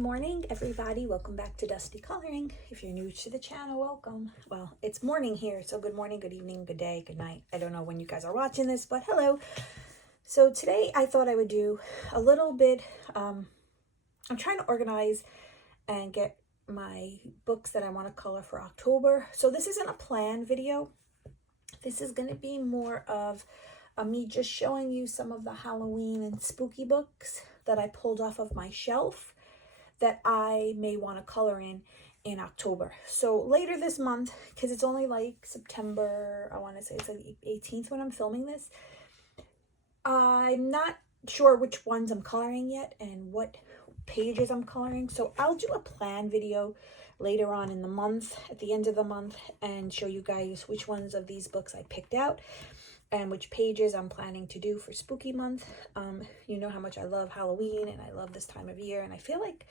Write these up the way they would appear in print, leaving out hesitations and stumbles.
morning, everybody. Welcome back to Dusty Coloring. If you're new to the channel, welcome. Well, it's morning here, so good morning, good evening, good day, good night. I don't know when you guys are watching this, but hello. So today I thought I would do a little bit, I'm trying to organize and get my books that I want to color for October. So this isn't a plan video. This is going to be more of me just showing you some of the Halloween and spooky books that I pulled off of my shelf that I may want to color in October. So later this month, because it's only like September, I want to say it's like 18th when I'm filming this. I'm not sure which ones I'm coloring yet and what pages I'm coloring. So I'll do a plan video later on in the month, at the end of the month, and show you guys which ones of these books I picked out and which pages I'm planning to do for spooky month. You know how much I love Halloween and I love this time of year, and I feel like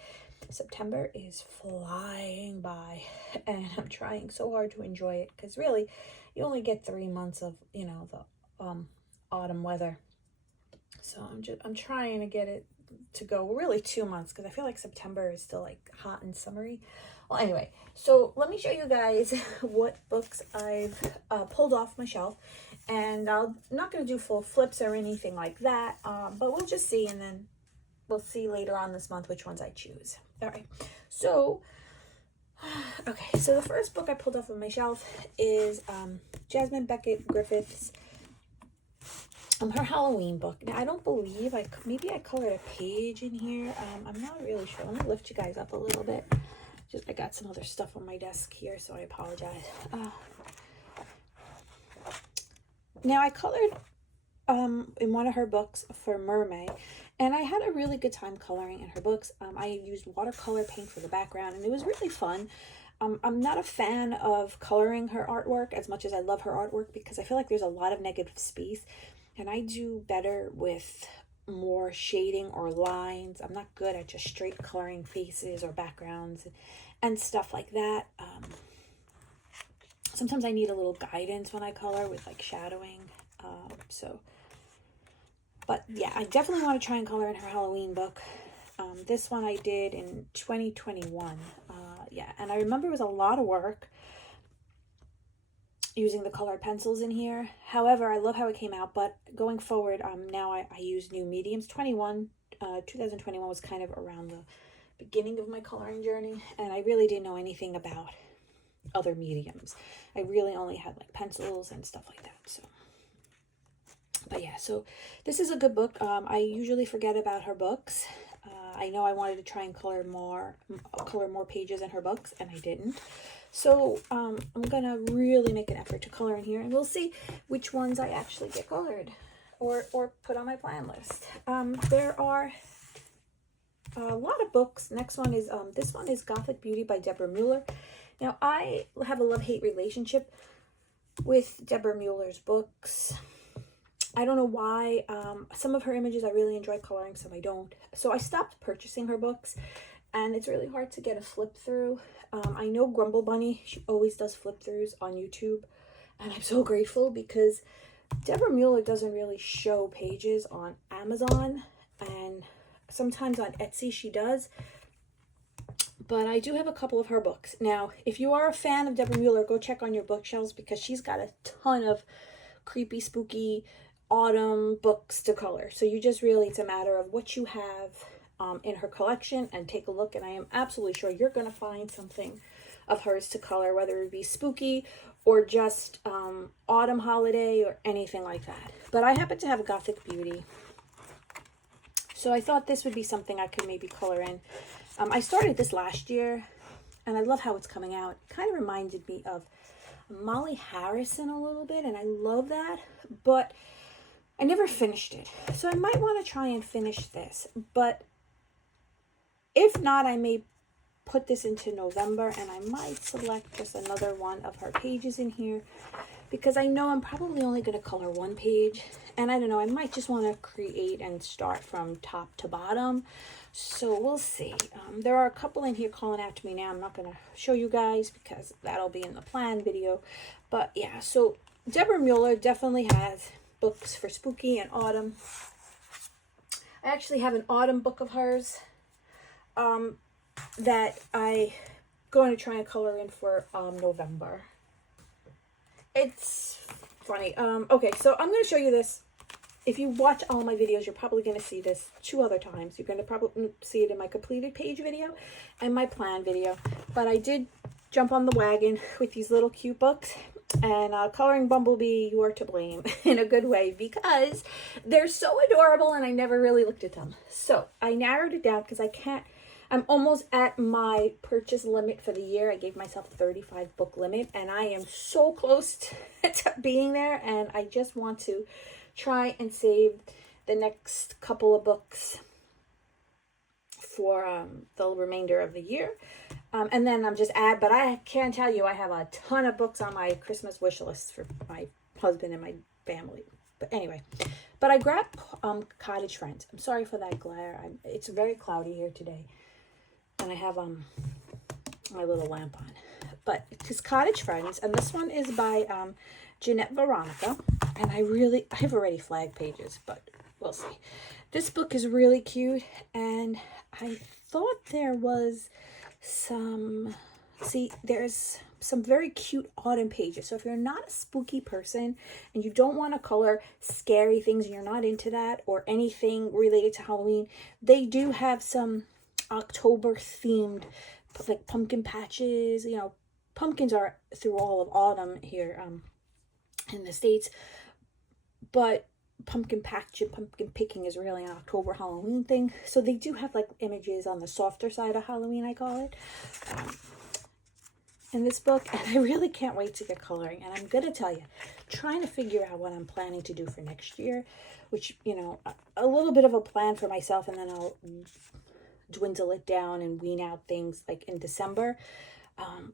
September is flying by and I'm trying so hard to enjoy it because really you only get 3 months of, you know, the autumn weather. So I'm trying to get it to go really 2 months because I feel like September is still like hot and summery. Well, anyway, so let me show you guys what books I've pulled off my shelf. And I'm not going to do full flips or anything like that, but we'll just see, and then we'll see later on this month which ones I choose. All right, so, okay, so the first book I pulled off of my shelf is Jasmine Beckett Griffith's, her Halloween book. Now, I don't believe, maybe I colored a page in here. I'm not really sure. Let me lift you guys up a little bit. I got some other stuff on my desk here, so I apologize. Now, I colored in one of her books for Mermaid, and I had a really good time coloring in her books. I used watercolor paint for the background, and it was really fun. I'm not a fan of coloring her artwork as much as I love her artwork because I feel like there's a lot of negative space, and I do better with more shading or lines. I'm not good at just straight coloring faces or backgrounds and stuff like that. Sometimes I need a little guidance when I color with like shadowing. But yeah, I definitely want to try and color in her Halloween book. This one I did in 2021. Yeah, and I remember it was a lot of work using the colored pencils in here. However, I love how it came out, but going forward, now I use new mediums. 2021 was kind of around the beginning of my coloring journey, and I really didn't know anything about other mediums. I really only had like pencils and stuff like that. So, but yeah, so this is a good book. I usually forget about her books. I know I wanted to try and color more pages in her books, and I didn't. So I'm gonna really make an effort to color in here, and we'll see which ones I actually get colored or put on my plan list. There are a lot of books. Next one is this one is Gothic Beauty by Deborah Mueller. Now, I have a love-hate relationship with Deborah Mueller's books. I don't know why. Some of her images I really enjoy coloring, some I don't. So I stopped purchasing her books, and it's really hard to get a flip through. I know Grumble Bunny, she always does flip throughs on YouTube, and I'm so grateful because Deborah Mueller doesn't really show pages on Amazon, and sometimes on Etsy she does. But I do have a couple of her books. Now, if you are a fan of Deborah Mueller, go check on your bookshelves because she's got a ton of creepy, spooky autumn books to color. So you just really, it's a matter of what you have in her collection and take a look. And I am absolutely sure you're going to find something of hers to color, whether it be spooky or just autumn holiday or anything like that. But I happen to have a Gothic Beauty, so I thought this would be something I could maybe color in. I started this last year, and I love how it's coming out. It kind of reminded me of Molly Harrison a little bit, and I love that, but I never finished it. So I might want to try and finish this, but if not, I may put this into November, and I might select just another one of her pages in here, because I know I'm probably only going to color one page, and I don't know, I might just want to create and start from top to bottom. So we'll see. There are a couple in here calling out to me now. I'm not going to show you guys because that'll be in the plan video. But yeah, so Deborah Mueller definitely has books for spooky and autumn. I actually have an autumn book of hers. that I going to try and color in for November. It's funny. Okay, so I'm going to show you this. If you watch all my videos, you're probably going to see this 2 other times. You're going to probably see it in my completed page video and my plan video. But I did jump on the wagon with these little cute books. And Coloring Bumblebee, you are to blame in a good way, because they're so adorable and I never really looked at them. So I narrowed it down because I'm almost at my purchase limit for the year. I gave myself a 35 book limit and I am so close to being there, and I just want to try and save the next couple of books for the remainder of the year. And then I'm just but I can tell you I have a ton of books on my Christmas wish list for my husband and my family. But anyway, but I grabbed Cottage Friends. I'm sorry for that glare. It's very cloudy here today. And I have my little lamp on. But it's Cottage Friends, and this one is by Jeanette Veronica. And I have already flagged pages, but we'll see. This book is really cute, and I thought there was there's some very cute autumn pages. So if you're not a spooky person and you don't want to color scary things and you're not into that or anything related to Halloween, they do have some October themed, like pumpkin patches. You know, pumpkins are through all of autumn here in the States, but pumpkin patch and pumpkin picking is really an October Halloween thing. So they do have like images on the softer side of Halloween, I call it, in this book. And I really can't wait to get coloring. And I'm gonna tell you, trying to figure out what I'm planning to do for next year, which, you know, a little bit of a plan for myself, and then I'll dwindle it down and wean out things like in December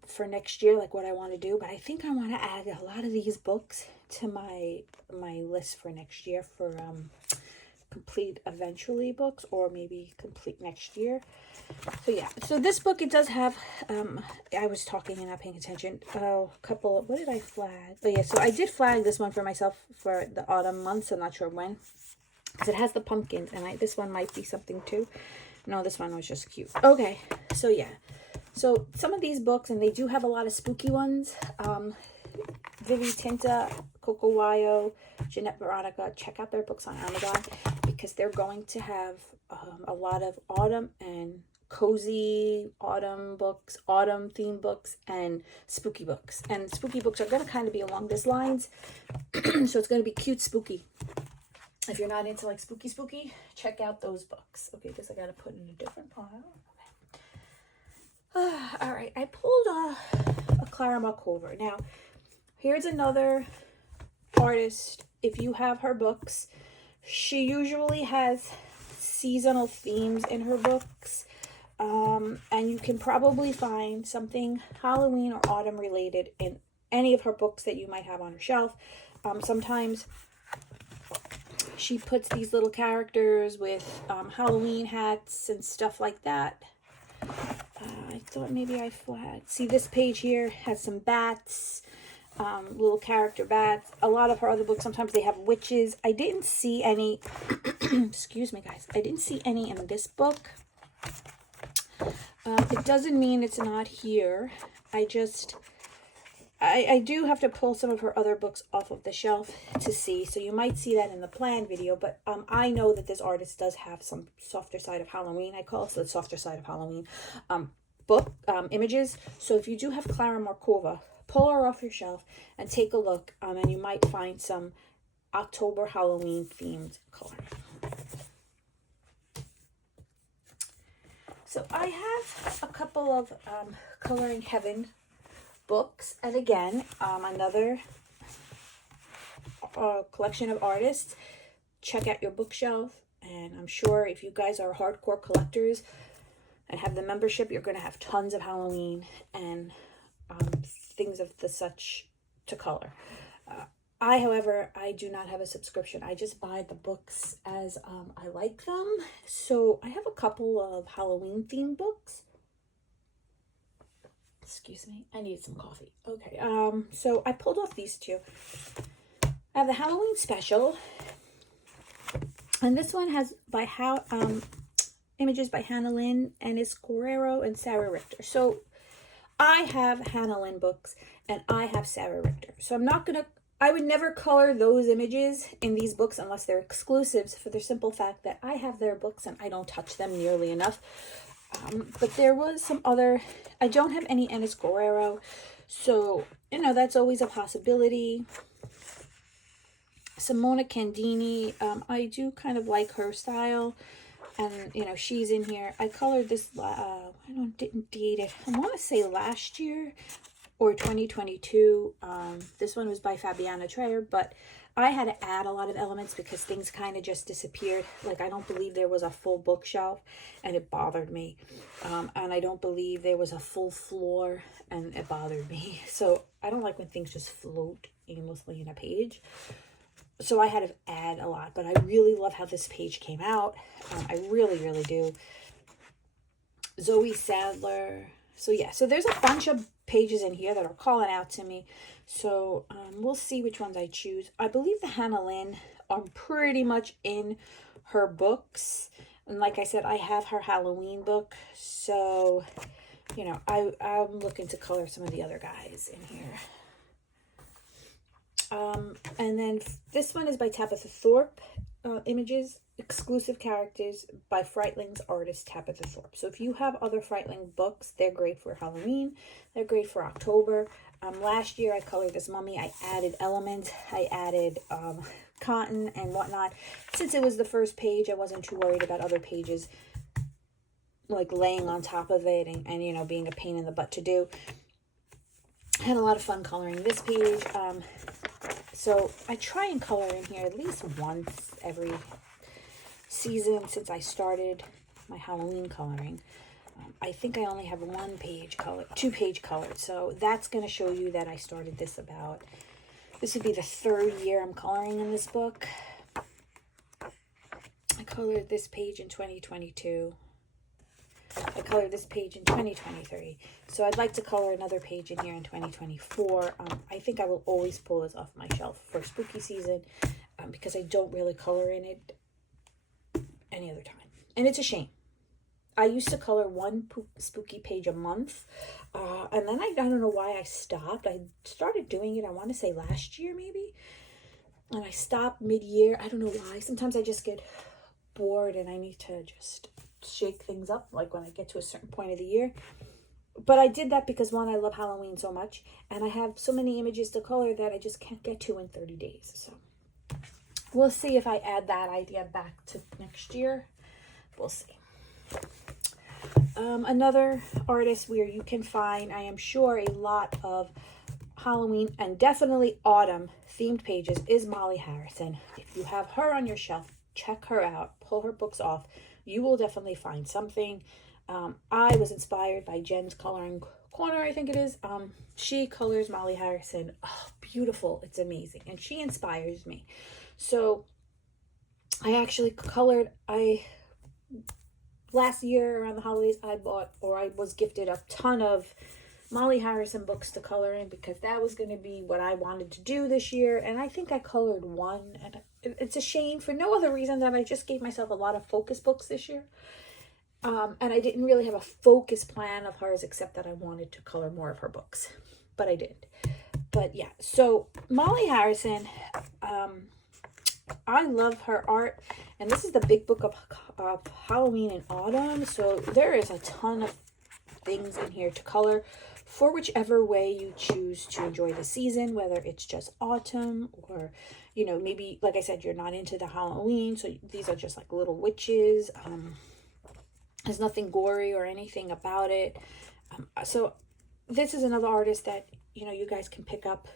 for next year, like what I want to do. But I think I want to add a lot of these books to my list for next year for complete eventually books, or maybe complete next year. So yeah, so this book, it does have I was talking and not paying attention, a couple what did I flag? Oh yeah, so I did flag this one for myself for the autumn months. I'm not sure when, because it has the pumpkins, and this one might be something too. No, this one was just cute. Okay, so yeah, so some of these books, and they do have a lot of spooky ones. Vivi Tinta, Coco Wayo, Jeanette Veronica, check out their books on Amazon, because they're going to have a lot of autumn and cozy autumn books, autumn theme books, and spooky books. And spooky books are going to kind of be along these lines. So it's going to be cute spooky. If you're not into like spooky, check out those books. Okay, this I got to put in a different pile. Okay. All right, I pulled a Clara Markova. Now, here's another artist. If you have her books, she usually has seasonal themes in her books. And you can probably find something Halloween or autumn related in any of her books that you might have on her shelf. Sometimes she puts these little characters with Halloween hats and stuff like that. I thought maybe I flagged. See, this page here has some bats, little character bats. A lot of her other books, sometimes they have witches. I didn't see any, excuse me guys, I didn't see any in this book. It doesn't mean it's not here. I do have to pull some of her other books off of the shelf to see. So you might see that in the plan video. But I know that this artist does have some softer side of Halloween. I call it the softer side of Halloween book images. So if you do have Clara Markova, pull her off your shelf and take a look. And you might find some October Halloween themed color. So I have a couple of Coloring Heaven books, and again, another collection of artists. Check out your bookshelf, and I'm sure if you guys are hardcore collectors and have the membership, you're going to have tons of Halloween and things of the such to color. However, I do not have a subscription. I just buy the books as I like them. So I have a couple of Halloween themed books. Excuse me, I need some coffee. Okay, so I pulled off these two. I have the Halloween special, and this one has by images by Hannah Lynn, and it's Guerrero and Sarah Richter. So I have Hannah Lynn books and I have Sarah Richter. So I would never color those images in these books unless they're exclusives, for the simple fact that I have their books and I don't touch them nearly enough. But there was some other, I don't have any Ennis Guerrero, so, that's always a possibility. Simona Candini, I do kind of like her style, and, she's in here. I colored this, didn't date it, I want to say last year, or 2022. This one was by Fabiana Treyer, but I had to add a lot of elements because things kind of just disappeared. Like, I don't believe there was a full bookshelf, and it bothered me. And I don't believe there was a full floor, and it bothered me. So I don't like when things just float aimlessly in a page. So I had to add a lot, but I really love how this page came out. I really, really do. Zoe Sadler. So yeah, so there's a bunch of pages in here that are calling out to me. So we'll see which ones I choose. I believe the Hannah Lynn are pretty much in her books. And like I said, I have her Halloween book. So, I'm looking to color some of the other guys in here. And then this one is by Tabitha Thorpe, images, exclusive characters by Frightling's artist Tabitha Thorpe. So if you have other Frightling books, they're great for Halloween. They're great for October. Last year I colored this mummy. I added elements. I added cotton and whatnot. Since it was the first page, I wasn't too worried about other pages like laying on top of it and being a pain in the butt to do. I had a lot of fun coloring this page. So I try and color in here at least once every season since I started my Halloween coloring. I think I only have two page colored. So that's going to show you that I started this this would be the 3rd year I'm coloring in this book. I colored this page in 2022. I colored this page in 2023. So I'd like to color another page in here in 2024. I think I will always pull this off my shelf for spooky season because I don't really color in it any other time. And it's a shame. I used to color one spooky page a month. And then I don't know why I stopped. I started doing it, I want to say last year maybe. And I stopped mid-year. I don't know why. Sometimes I just get bored and I need to just shake things up, like when I get to a certain point of the year. But I did that because, one, I love Halloween so much, and I have so many images to color that I just can't get to in 30 days. So we'll see if I add that idea back to next year. We'll see. Another artist where you can find, I am sure, a lot of Halloween and definitely autumn themed pages is Molly Harrison. If you have her on your shelf, check her out, pull her books off. You will definitely find something. I was inspired by Jen's Coloring Corner, I think it is. She colors Molly Harrison. Oh, beautiful. It's amazing. And she inspires me. So I actually colored, last year around the holidays, I was gifted a ton of Molly Harrison books to color in because that was going to be what I wanted to do this year. And I think I colored one, and it's a shame for no other reason than I just gave myself a lot of focus books this year. And I didn't really have a focus plan of hers except that I wanted to color more of her books, but I didn't. But yeah, so Molly Harrison, I love her art, and this is the big book of Halloween and autumn. So there is a ton of things in here to color for whichever way you choose to enjoy the season, whether it's just autumn or, maybe, like I said, you're not into the Halloween. So these are just like little witches. There's nothing gory or anything about it. So this is another artist that, you guys can pick up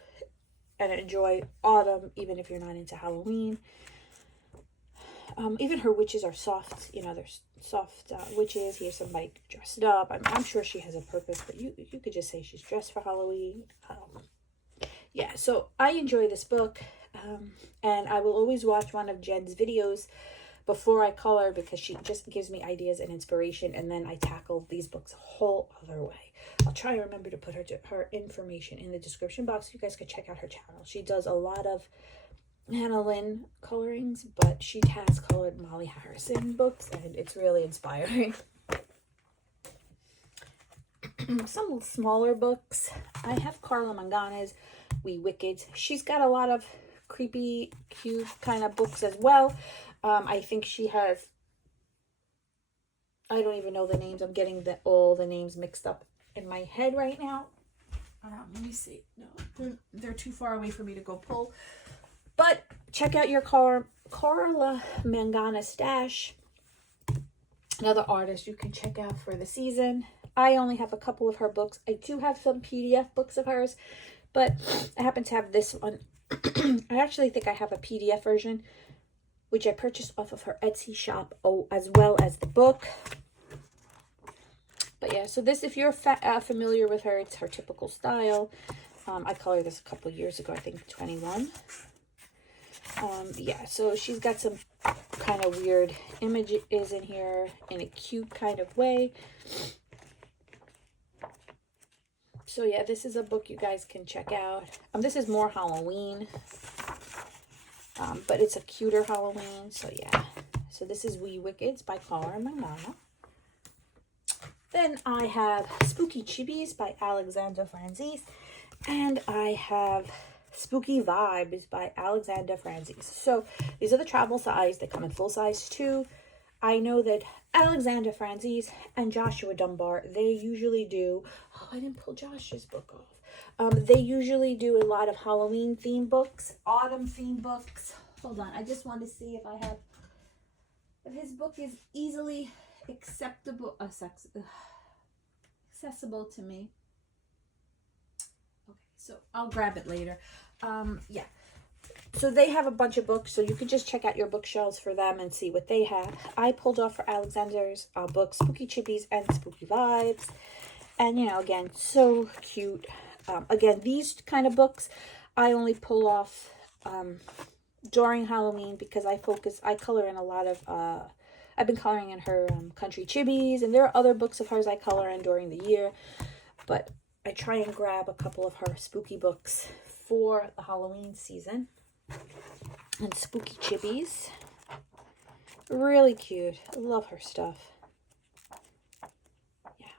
and enjoy autumn, even if you're not into Halloween. Even her witches are soft, there's soft witches. Here's somebody dressed up. I'm sure she has a purpose, but you could just say she's dressed for Halloween. Yeah, so I enjoy this book, and I will always watch one of Jen's videos before I color because she just gives me ideas and inspiration, and then I tackle these books a whole other way. I'll try to remember to put her information in the description box so you guys can check out her channel. She does a lot of Hannah Lynn colorings, but she has colored Molly Harrison books, and it's really inspiring. Some smaller books. I have Carla Mangana's We Wicked. She's got a lot of creepy, cute kind of books as well. I think she has, I don't even know the names. I'm getting all the names mixed up in my head right now. Let me see. No, they're too far away for me to go pull. But check out your Carla Mangana stash. Another artist you can check out for the season. I only have a couple of her books. I do have some PDF books of hers, but I happen to have this one. I actually think I have a PDF version, which I purchased off of her Etsy shop, as well as the book. But yeah, so this, if you're familiar with her, it's her typical style. I colored this a couple years ago, I think 21. Yeah, so she's got some kind of weird images in here in a cute kind of way. So yeah, this is a book you guys can check out. This is more Halloween, but it's a cuter Halloween. So yeah, so this is We Wickeds by Carla Mangana. Then I have Spooky Chibis by Alexander Franzese, and I have Spooky Vibes by Alexander Franzese. So these are the travel size. They come in full size too. I know that Alexander Franzese and Joshua Dunbar, they usually do, oh, I didn't pull Josh's book off. They usually do a lot of Halloween theme books, autumn theme books. Hold on, I just want to see if I have, if his book is easily accessible to me. Okay, so I'll grab it later. Yeah. So they have a bunch of books, so you can just check out your bookshelves for them and see what they have. I pulled off for Alexander's book, Spooky Chibis and Spooky Vibes. And, you know, again, so cute. Again, these kind of books, I only pull off during Halloween because I color in a lot of, I've been coloring in her Country Chibis, and there are other books of hers I color in during the year. But I try and grab a couple of her spooky books for the Halloween season. And Spooky Chibis, really cute. I love her stuff. Yeah.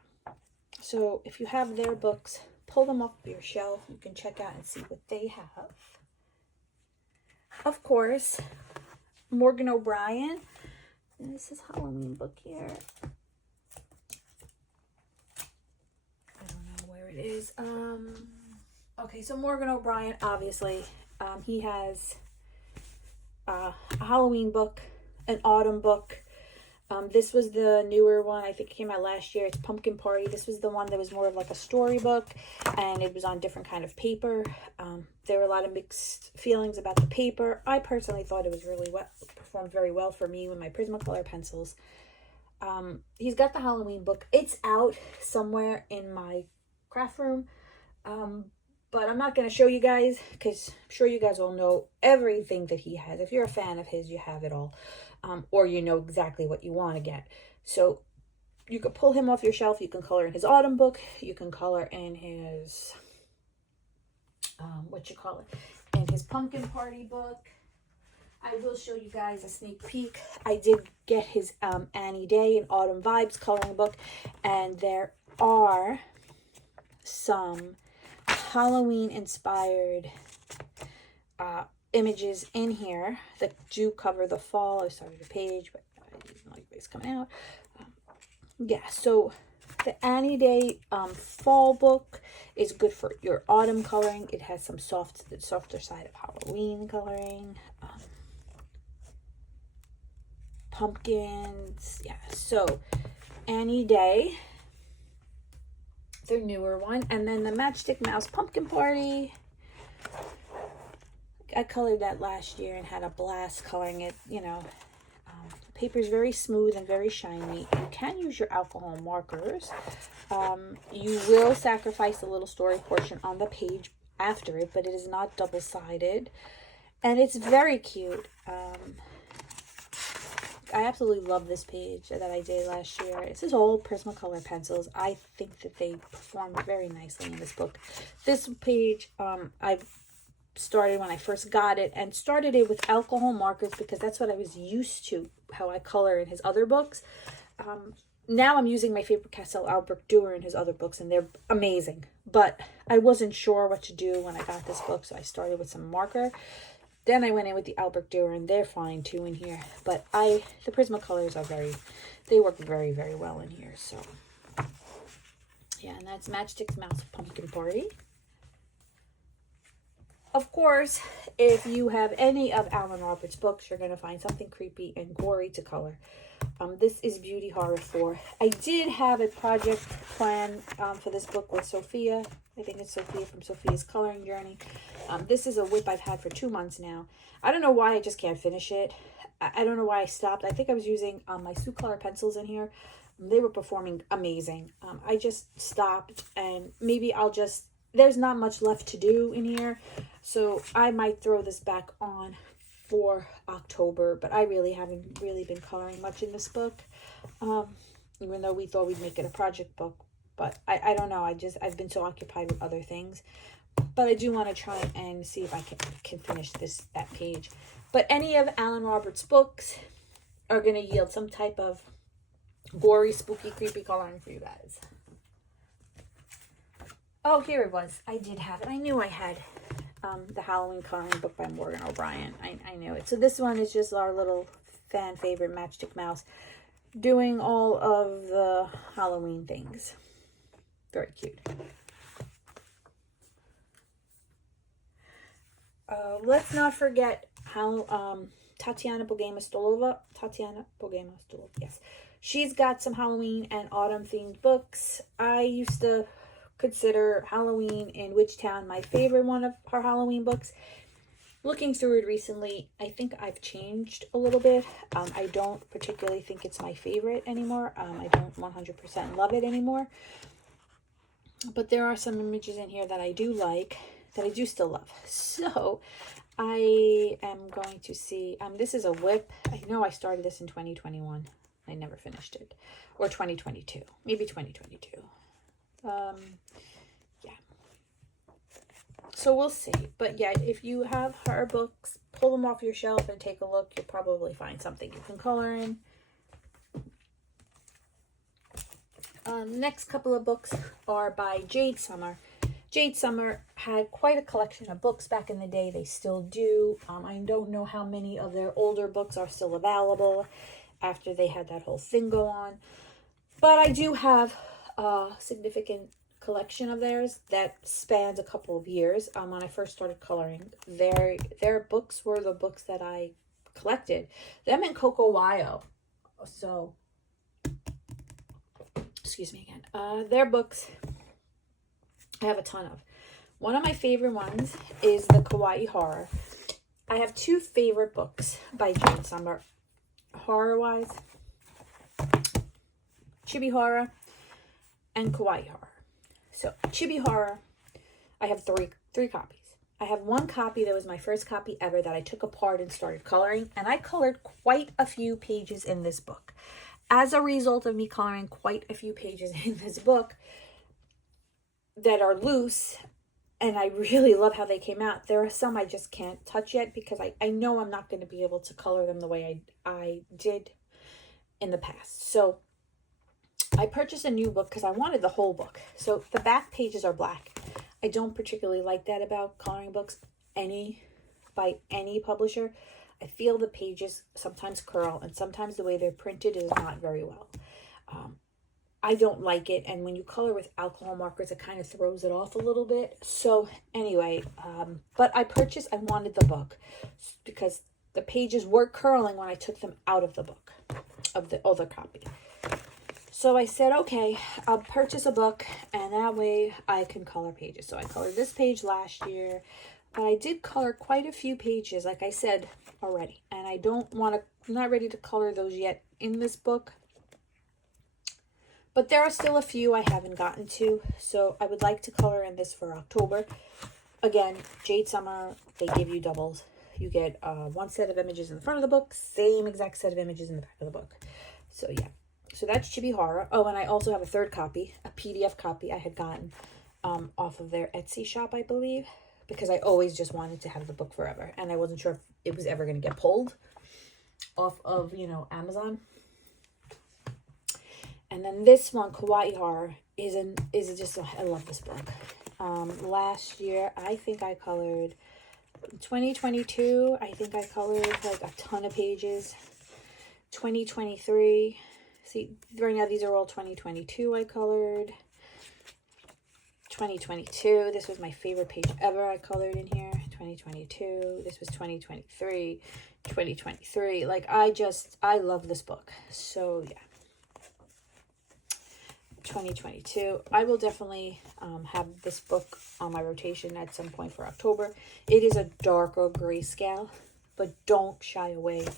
So if you have their books, pull them off your shelf. You can check out and see what they have. Of course, Morgan O'Brien. And this is Halloween book here. I don't know where it is. Okay, so Morgan O'Brien, obviously, he has a Halloween book, an autumn book. This was the newer one. I think it came out last year. It's Pumpkin Party. This was the one that was more of like a storybook, and it was on different kind of paper. There were a lot of mixed feelings about the paper. I personally thought it was really performed very well for me with my Prismacolor pencils. He's got the Halloween book. It's out somewhere in my craft room. But I'm not going to show you guys because I'm sure you guys all know everything that he has. If you're a fan of his, you have it all. Or you know exactly what you want to get. So you could pull him off your shelf. You can color in his autumn book. You can color in his, in his Pumpkin Party book. I will show you guys a sneak peek. I did get his Annie Day and Autumn Vibes coloring book. And there are some Halloween inspired images in here that do cover the fall. I started a page, but it's coming out. Yeah, so the Annie Day fall book is good for your autumn coloring. It has some softer side of Halloween coloring. Pumpkins. Yeah, so Annie Day, their newer one, and then the Matchstick Mouse Pumpkin Party. I colored that last year and had a blast coloring it. You know, the paper is very smooth and very shiny. You can use your alcohol markers. You will sacrifice a little story portion on the page after it, but it is not double-sided, and it's very cute. I absolutely love this page that I did last year. This is all Prismacolor pencils. I think that they performed very nicely in this book. This page, I've started when I first got it, and started it with alcohol markers because that's what I was used to, how I color in his other books. Now I'm using my Faber-Castell Albrecht Dürer in his other books, and they're amazing. But I wasn't sure what to do when I got this book, so I started with some marker. Then I went in with the Albrecht Dürer, and they're fine too in here. But the Prismacolors are they work very, very well in here. So yeah, and that's Matchstick Mouse Pumpkin Party. Of course, if you have any of Alan Roberts' books, you're going to find something creepy and gory to color. This is Beauty Horror 4. I did have a project plan for this book with Sophia. I think it's Sophia from Sophia's Coloring Journey. This is a whip I've had for 2 months now. I don't know why I just can't finish it. I don't know why I stopped. I think I was using my Sioux Color pencils in here. They were performing amazing. I just stopped, and maybe there's not much left to do in here. So I might throw this back on for October, but I really haven't been coloring much in this book, even though we thought we'd make it a project book. But I don't know, I've been so occupied with other things, but I do want to try and see if I can finish that page. But any of Alan Roberts' books are going to yield some type of gory, spooky, creepy coloring for you guys. Oh, here it was. I did have it. I knew I had the Halloween coloring book by Morgan O'Brien. I knew it. So this one is just our little fan favorite Matchstick Mouse doing all of the Halloween things. Very cute. Let's not forget how Tatiana Bogema-Stolova, yes. She's got some Halloween and autumn themed books. I used to consider Halloween in Witchtown my favorite one of her Halloween books. Looking through it recently, I think I've changed a little bit. I don't particularly think it's my favorite anymore. I don't 100% love it anymore. But there are some images in here that I do like, that I do still love. So I am going to see, this is a whip. I know I started this in 2021. I never finished it. Or 2022. Maybe 2022. Yeah. So we'll see. But yeah, if you have her books, pull them off your shelf and take a look. You'll probably find something you can color in. Next couple of books are by Jade Summer. Jade Summer had quite a collection of books back in the day. They still do. I don't know how many of their older books are still available after they had that whole thing go on. But I do have a significant collection of theirs that spans a couple of years. When I first started coloring, their books were the books that I collected. Them and Coco Wyo. So, excuse me again. Their books I have a ton of. One of my favorite ones is the Kawaii Horror. I have two favorite books by Jade Summer, horror-wise. Chibi Horror and Kawaii Horror. So, Chibi Horror, I have three copies. I have one copy that was my first copy ever that I took apart and started coloring, and I colored quite a few pages in this book. As a result of me coloring quite a few pages in this book that are loose, and I really love how they came out, there are some I just can't touch yet because I know I'm not going to be able to color them the way I did in the past. So I purchased a new book because I wanted the whole book. So the back pages are black. I don't particularly like that about coloring books by any publisher. I feel the pages sometimes curl, and sometimes the way they're printed is not very well. I don't like it, and when you color with alcohol markers, it kind of throws it off a little bit. So anyway, but I wanted the book because the pages were curling when I took them out of the book, of the other copy. So I said, okay, I'll purchase a book, and that way I can color pages. So I colored this page last year, but I did color quite a few pages, like I said already. And I'm not ready to color those yet in this book. But there are still a few I haven't gotten to. So I would like to color in this for October. Again, Jade Summer, they give you doubles. You get one set of images in the front of the book, same exact set of images in the back of the book. So yeah. So that's Chibi Horror. Oh, and I also have a third copy, a PDF copy I had gotten off of their Etsy shop, I believe. because I always just wanted to have the book forever. And I wasn't sure if it was ever going to get pulled off of, you know, Amazon. And then this one, Kawaii Horror, is just, I love this book. Last year, I think I colored, 2022, I think I colored like a ton of pages. 2023, see, right now these are all 2022 I colored. 2022, this was my favorite page ever I colored in here. 2022, this was 2023. 2023, like I love this book. So yeah, 2022, I will definitely have this book on my rotation at some point for October. It is a darker grayscale, but don't shy away.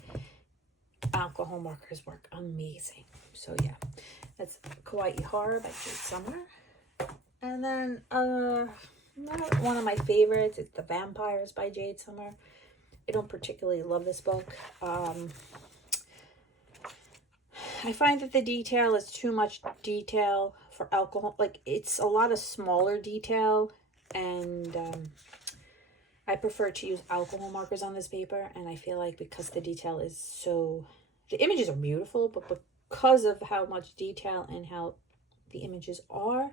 Alcohol markers work amazing. So yeah, that's Kawaii Horror by Jade Summer. And then one of my favorites is The Vampires by Jade Summer. I don't particularly love this book. I find that the detail is too much detail for alcohol. Like, it's a lot of smaller detail, and I prefer to use alcohol markers on this paper. And I feel like because the detail is so, the images are beautiful, but because of how much detail and how the images are,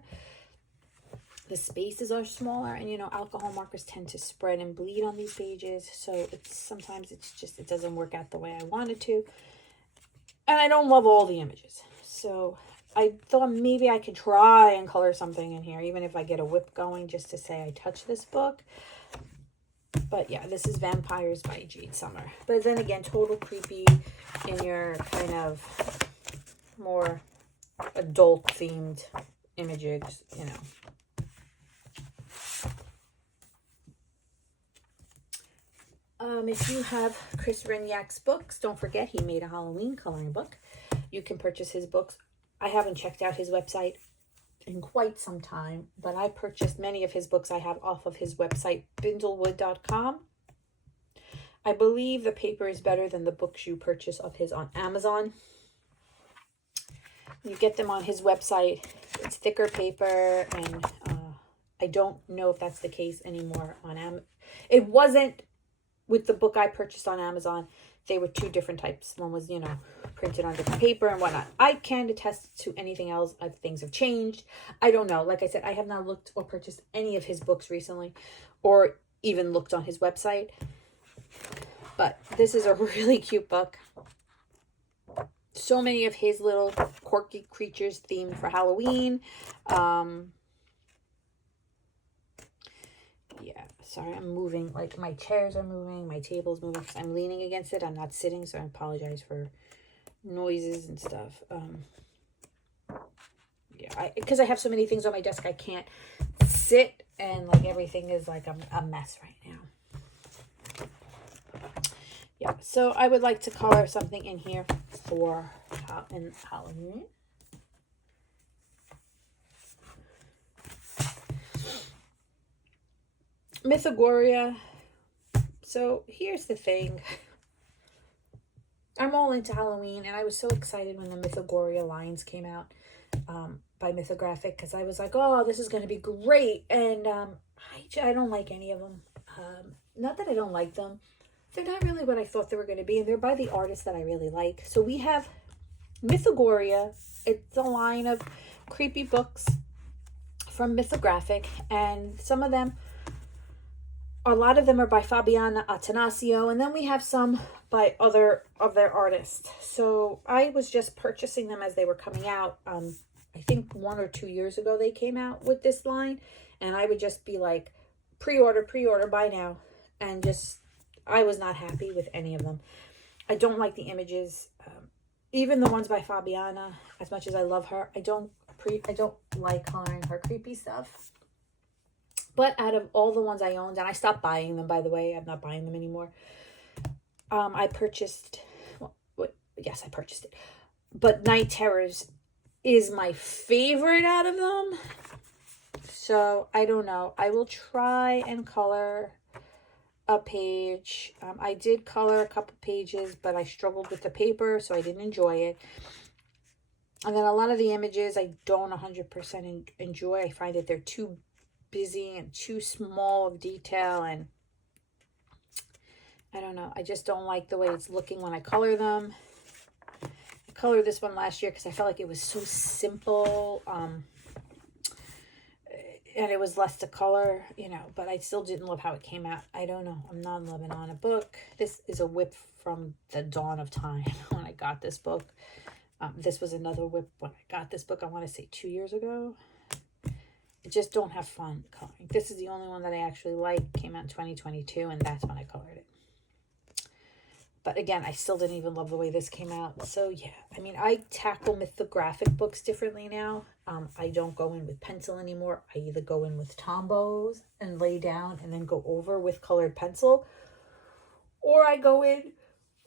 the spaces are smaller, and, you know, alcohol markers tend to spread and bleed on these pages. So sometimes it doesn't work out the way I wanted to. And I don't love all the images. So I thought maybe I could try and color something in here, even if I get a whip going, just to say I touched this book. But yeah, this is Vampires by Jade Summer. But then again, total creepy in your kind of more adult themed images, you know. If you have Chris Renyak's books, don't forget he made a Halloween coloring book. You can purchase his books. I haven't checked out his website in quite some time, but I purchased many of his books I have off of his website, bindlewood.com. I believe the paper is better than the books you purchase of his on Amazon. You get them on his website. It's thicker paper, and I don't know if that's the case anymore on Amazon. It wasn't with the book I purchased on Amazon. They were two different types. One was, you know, printed on different paper and whatnot. I can't attest to anything else. Things have changed. I don't know. Like I said, I have not looked or purchased any of his books recently, or even looked on his website. But this is a really cute book. So many of his little quirky creatures themed for Halloween. Yeah, sorry, I'm moving. Like, my chairs are moving, my table's moving because I'm leaning against it. I'm not sitting, so I apologize for noises and stuff. Yeah, because I have so many things on my desk, I can't sit, and like everything is like a mess right now. Yeah, so I would like to color something in here for Halloween. Mythagoria. So here's the thing. I'm all into Halloween, and I was so excited when the Mythagoria lines came out by Mythographic, because I was like, oh, this is going to be great. And I don't like any of them. Not that I don't like them. They're not really what I thought they were going to be, and they're by the artist that I really like. So we have Mythagoria. It's a line of creepy books from Mythographic, and some of them, a lot of them are by Fabiana Attanasio, and then we have some by other of their artists. So I was just purchasing them as they were coming out. I think 1 or 2 years ago they came out with this line, and I would just be like, pre-order, buy now. And just, I was not happy with any of them. I don't like the images. Even the ones by Fabiana, as much as I love her, I don't like coloring her creepy stuff. But out of all the ones I owned, and I stopped buying them, by the way, I'm not buying them anymore. I purchased, yes, I purchased it. But Night Terrors is my favorite out of them. So, I don't know. I will try and color a page. I did color a couple pages, but I struggled with the paper, so I didn't enjoy it. And then a lot of the images I don't 100% enjoy. I find that they're too busy and too small of detail, and I don't know. I just don't like the way it's looking when I color them. I colored this one last year because I felt like it was so simple, and it was less to color, you know, but I still didn't love how it came out. I don't know. I'm not loving on a book. This is a whip from the dawn of time when I got this book. This was another whip when I got this book, I want to say 2 years ago. I just don't have fun coloring. This is the only one that I actually like. Came out in 2022, and that's when I colored it. But again, I still didn't even love the way this came out. So yeah, I mean, I tackle mythographic books differently now. I don't go in with pencil anymore. I either go in with Tombows and lay down and then go over with colored pencil. Or I go in,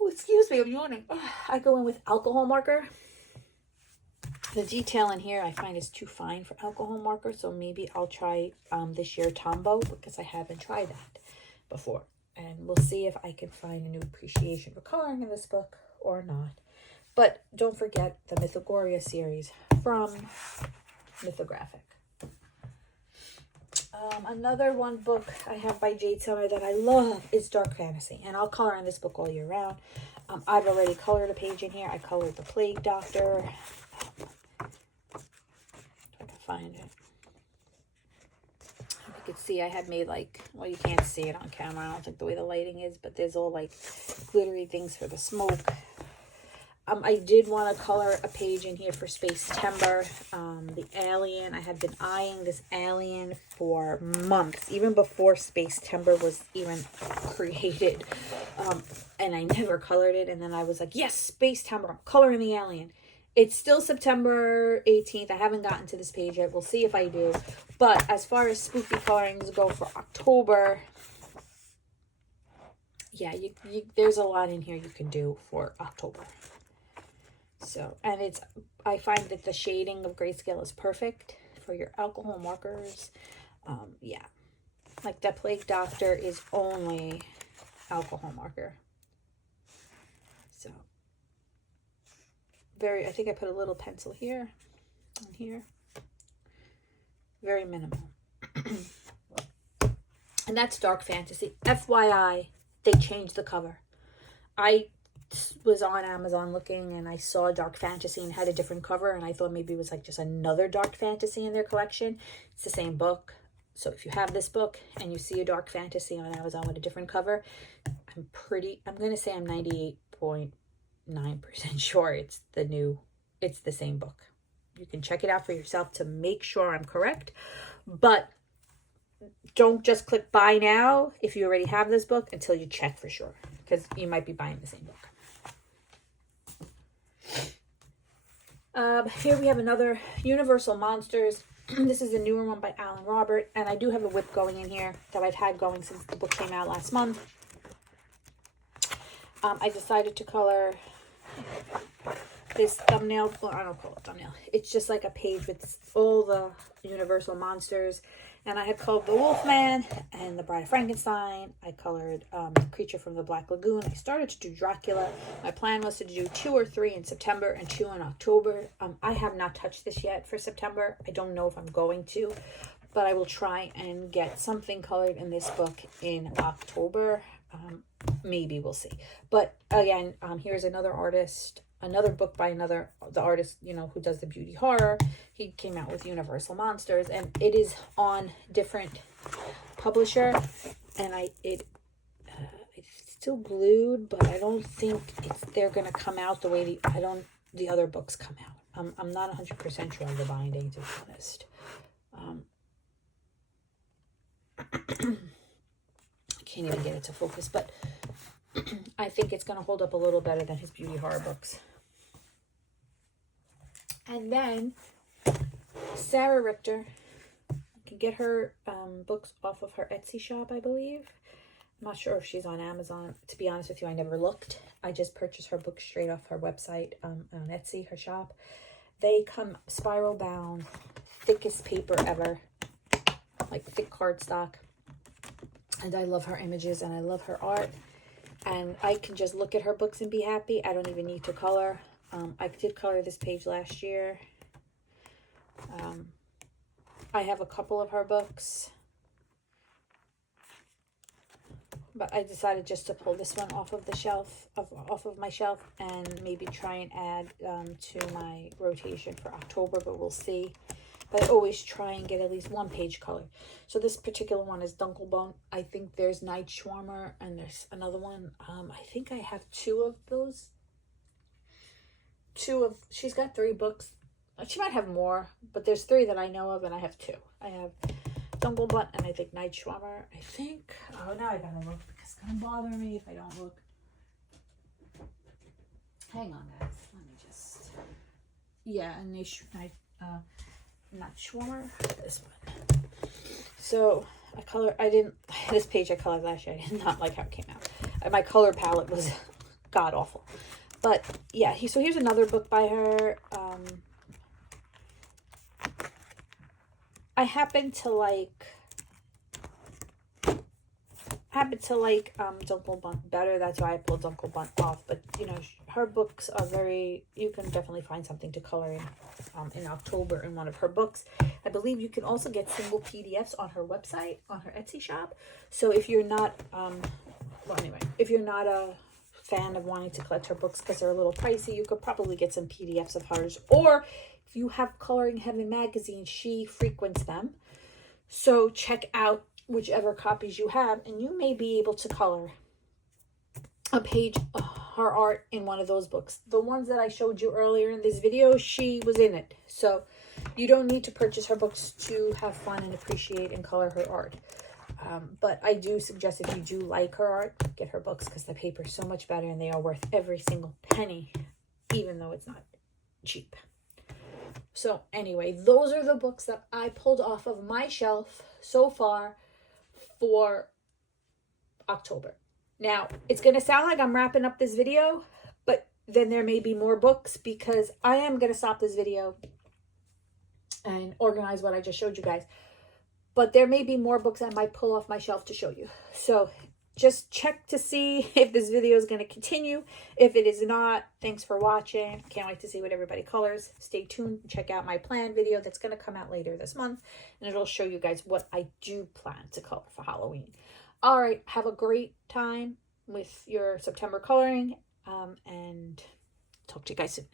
oh, excuse me, I'm yawning. I go in with alcohol marker. The detail in here I find is too fine for alcohol marker. So maybe I'll try this year Tombow, because I haven't tried that before. And we'll see if I can find a new appreciation for coloring in this book or not. But don't forget the Mythogoria series from Mythographic. Another one book I have by Jade Summer that I love is Dark Fantasy. And I'll color in this book all year round. I've already colored a page in here. I colored The Plague Doctor. If I can find it. You could see I had made like, well, you can't see it on camera, I don't think the way the lighting is, but there's all like glittery things for the smoke. I did want to color a page in here for Space Timber, the alien. I had been eyeing this alien for months, even before Space Timber was even created, and I never colored it. And then I was like, yes, Space Timber, I'm coloring the alien. It's still September 18th. I haven't gotten to this page yet. We'll see if I do. But as far as spooky colorings go for October, yeah, there's a lot in here you can do for October. So, and I find that the shading of grayscale is perfect for your alcohol markers. Yeah, like that Plague Doctor is only alcohol marker. So. I think I put a little pencil here and here. Very minimal. And that's Dark Fantasy. FYI, they changed the cover. I was on Amazon looking and I saw Dark Fantasy and had a different cover, and I thought maybe it was like just another Dark Fantasy in their collection. It's the same book. So if you have this book and you see a Dark Fantasy on Amazon with a different cover, I'm going to say I'm 98.9% sure it's the same book. You can check it out for yourself to make sure I'm correct, but don't just click buy now if you already have this book until you check for sure, because you might be buying the same book. Here we have another Universal Monsters. This is a newer one by Alan Robert, and I do have a whip going in here that I've had going since the book came out last month. I decided to color this thumbnail. Well, I don't call it thumbnail. It's just like a page with all the Universal Monsters. And I had colored the Wolfman and the Bride of Frankenstein. I colored Creature from the Black Lagoon. I started to do Dracula. My plan was to do 2 or 3 in September and 2 in October. I have not touched this yet for September. I don't know if I'm going to, but I will try and get something colored in this book in October. Maybe, we'll see. But again, here's another book by the artist, who does the beauty horror. He came out with Universal Monsters, and it is on different publisher, and it's still glued, but I don't think they're gonna come out the way the other books come out. I'm not 100% sure on the binding, to be honest. I can't even get it to focus, but I think it's gonna hold up a little better than his beauty horror books. And then Sarah Richter, you can get her books off of her Etsy shop, I believe. I'm not sure if she's on Amazon. To be honest with you, I never looked. I just purchased her books straight off her website on Etsy, her shop. They come spiral bound, thickest paper ever, like thick cardstock. And I love her images and I love her art. And I can just look at her books and be happy. I don't even need to color. I did color this page last year. I have a couple of her books. but I decided just to pull this one off of the shelf, off of my shelf, and maybe try and add to my rotation for October, but we'll see. But I always try and get at least one page color. So this particular one is Dunkelbunt. I think there's Night Schwarmer, and there's another one. I think I have two of those. She's got 3 books. She might have more, but there's 3 that I know of, and I have 2. I have Dunkelbunt and I think Night Schwarmer. I think. Oh, now I gotta look because it's gonna bother me if I don't look. Hang on, guys. Let me just. Yeah, and Night Schwarmer. This one. So this page I colored last year. I did not like how it came out. My color palette was god awful. But yeah, so here's another book by her. I happen to like Dunkelbunt better. That's why I pulled Dunkelbunt off. But you know, her books are you can definitely find something to color in October in one of her books. I believe you can also get single PDFs on her website, on her Etsy shop. So if you're not if you're not a fan of wanting to collect her books because they're a little pricey, you could probably get some PDFs of hers. Or if you have Coloring Heaven magazine, she frequents them. So check out whichever copies you have, and you may be able to color a page of her art in one of those books. The ones that I showed you earlier in this video, she was in it. So you don't need to purchase her books to have fun and appreciate and color her art. But I do suggest if you do like her art, get her books because the paper is so much better and they are worth every single penny, even though it's not cheap. So anyway, those are the books that I pulled off of my shelf so far for October. Now, it's going to sound like I'm wrapping up this video, but then there may be more books because I am going to stop this video and organize what I just showed you guys. But there may be more books I might pull off my shelf to show you. So just check to see if this video is going to continue. If it is not, thanks for watching. Can't wait to see what everybody colors. Stay tuned. Check out my plan video that's going to come out later this month. And it'll show you guys what I do plan to color for Halloween. All right. Have a great time with your September coloring. And talk to you guys soon.